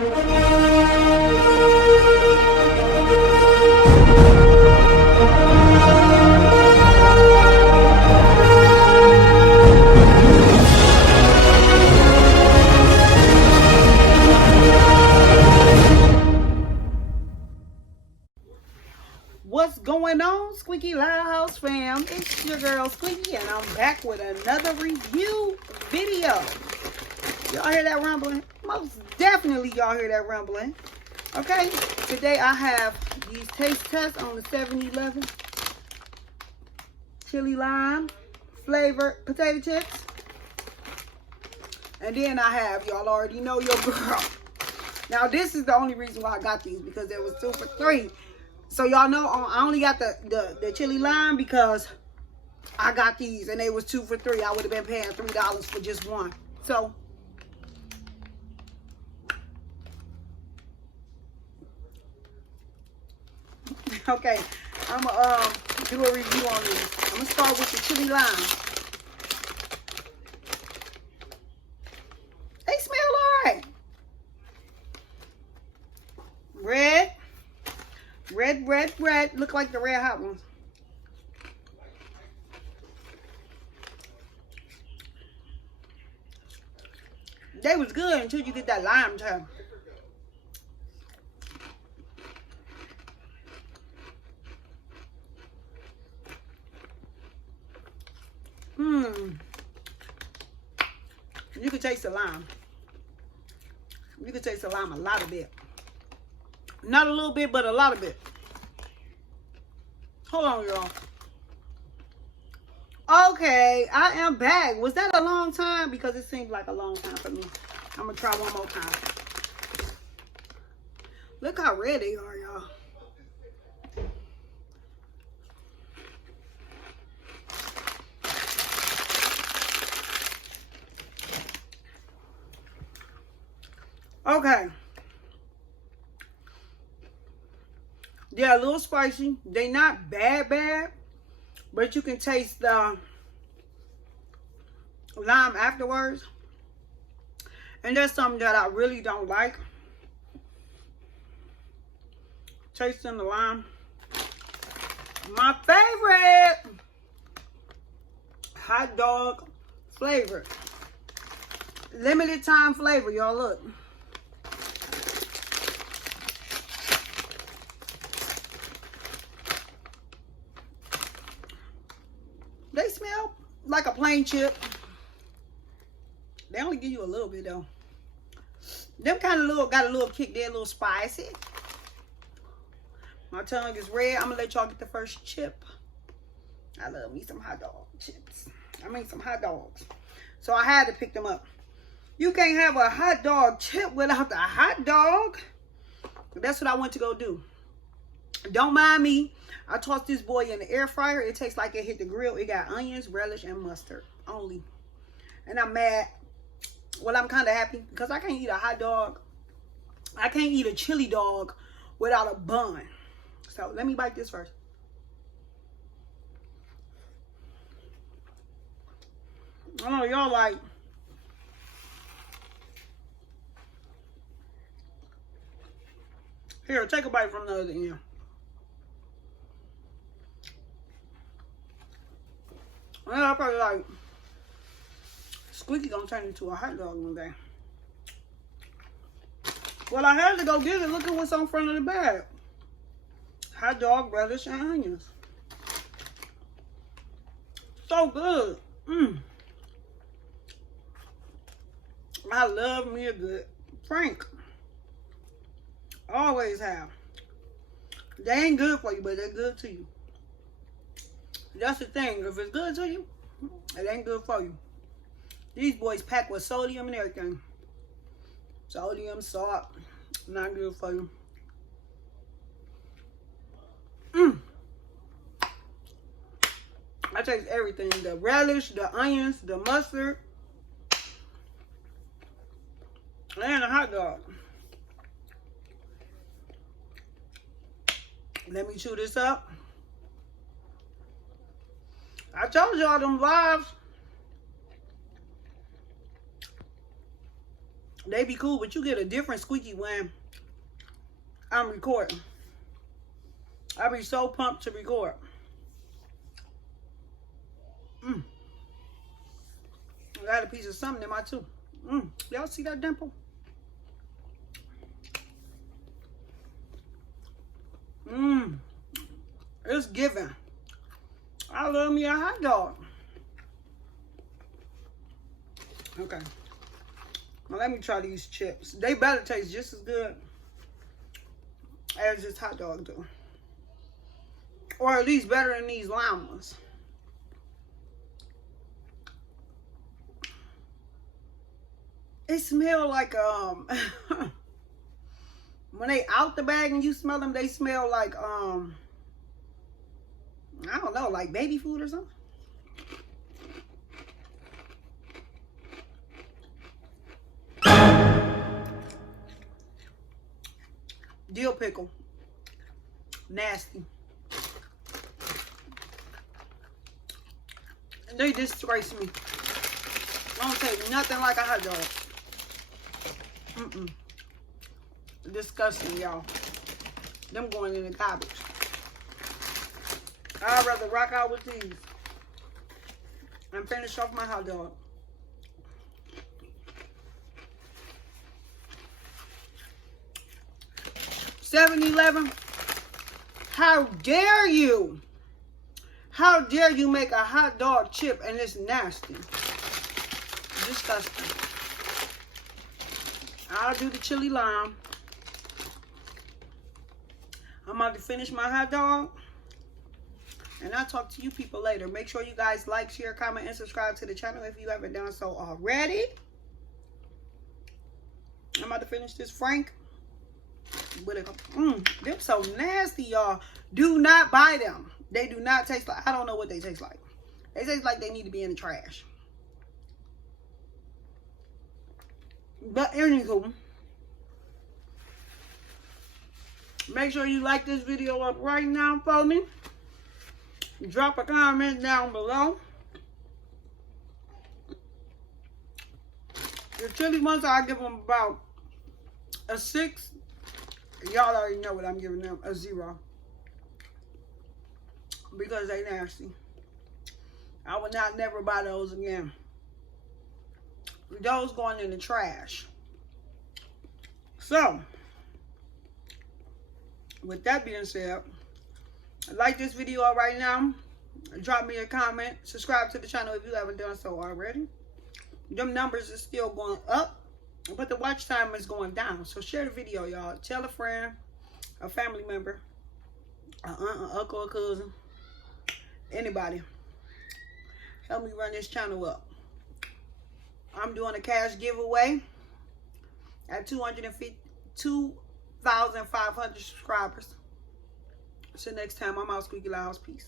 What's going on, Squeaky Loud House fam? It's your girl Squeaky, and I'm back with another review video. Y'all hear that rumbling? Most definitely y'all hear that rumbling. Okay, today I have these taste tests on the 7-Eleven chili lime flavored potato chips. And then I have, y'all already know your girl. Now this is the only reason why I got these, because there was 2 for $3. So y'all know I only got the chili lime because I got these and they was 2 for $3. I would have been paying $3 for just one. So okay, I'm gonna do a review on these. I'm gonna start with the chili lime. They smell alright. Red. Look like the Red Hot ones. They was good until you get that lime too. You can taste the lime. You can taste the lime a lot of bit. Not a little bit, but a lot of bit. Hold on, y'all. Okay, I am back. Was that a long time? Because it seemed like a long time for me. I'm going to try one more time. Look how red they are, y'all. Okay. They're a little spicy. They not bad, but you can taste the lime afterwards. And there's something that I really don't like. Tasting the lime. My favorite hot dog flavor. Limited time flavor, y'all, look. They smell like a plain chip. They only give you a little bit though. Them kind of got a little kick there, a little spicy. My tongue is red. I'm gonna let y'all get the first chip. I love me some hot dog chips. I mean some hot dogs. So I had to pick them up. You can't have a hot dog chip without the hot dog. That's what I went to go do. Don't mind me. I tossed this boy in the air fryer. It tastes like it hit the grill. It got onions, relish, and mustard only. And I'm mad. Well, I'm kind of happy because I can't eat a hot dog. I can't eat a chili dog without a bun. So let me bite this first. I know y'all like. Here, take a bite from the other end. Well, I probably like Squeaky gonna turn into a hot dog one day. Well, I had to go get it. Look at what's on front of the bag. Hot dog, relish, and onions. So good. I love me a good Frank. Always have. They ain't good for you, but they're good to you. That's the thing. If it's good to you, it ain't good for you. These boys packed with sodium and everything. Sodium, salt, not good for you. I taste everything. The relish, the onions, the mustard, and the hot dog. Let me chew this up. I told y'all them lives. They be cool, but you get a different squeaky when I'm recording. I be so pumped to record. I got a piece of something in my tooth. Y'all see that dimple? It's giving. I love me a hot dog. Okay. Now let me try these chips. They better taste just as good as this hot dog do. Or at least better than these llamas. It smells like when they out the bag and you smell them, they smell like I don't know, like baby food or something. Dill pickle. Nasty. They disgrace me. I don't taste nothing like a hot dog. Disgusting, y'all. Them going in the garbage. I'd rather rock out with these and finish off my hot dog. $7-Eleven, how dare you? How dare you make a hot dog chip and it's nasty? Disgusting. I'll do the chili lime. I'm about to finish my hot dog. And I'll talk to you people later. Make sure you guys like, share, comment, and subscribe to the channel if you haven't done so already. I'm about to finish this Frank. They're so nasty, y'all. Do not buy them. They do not taste like, I don't know what they taste like. They taste like they need to be in the trash. But anywho, make sure you like this video up right now for me. Drop a comment down below. The chili ones, I give them about a 6. Y'all already know what I'm giving them, a 0. Because they nasty. I would not never buy those again. Those going in the trash. So, with that being said, like this video right now. Drop me a comment. Subscribe to the channel if you haven't done so already. Them numbers are still going up, but the watch time is going down. So share the video, y'all. Tell a friend, a family member, an aunt, an uncle, a cousin, anybody. Help me run this channel up. I'm doing a cash giveaway at 2,500 subscribers. So next time, I'm out, Squeaky Loud House. Peace.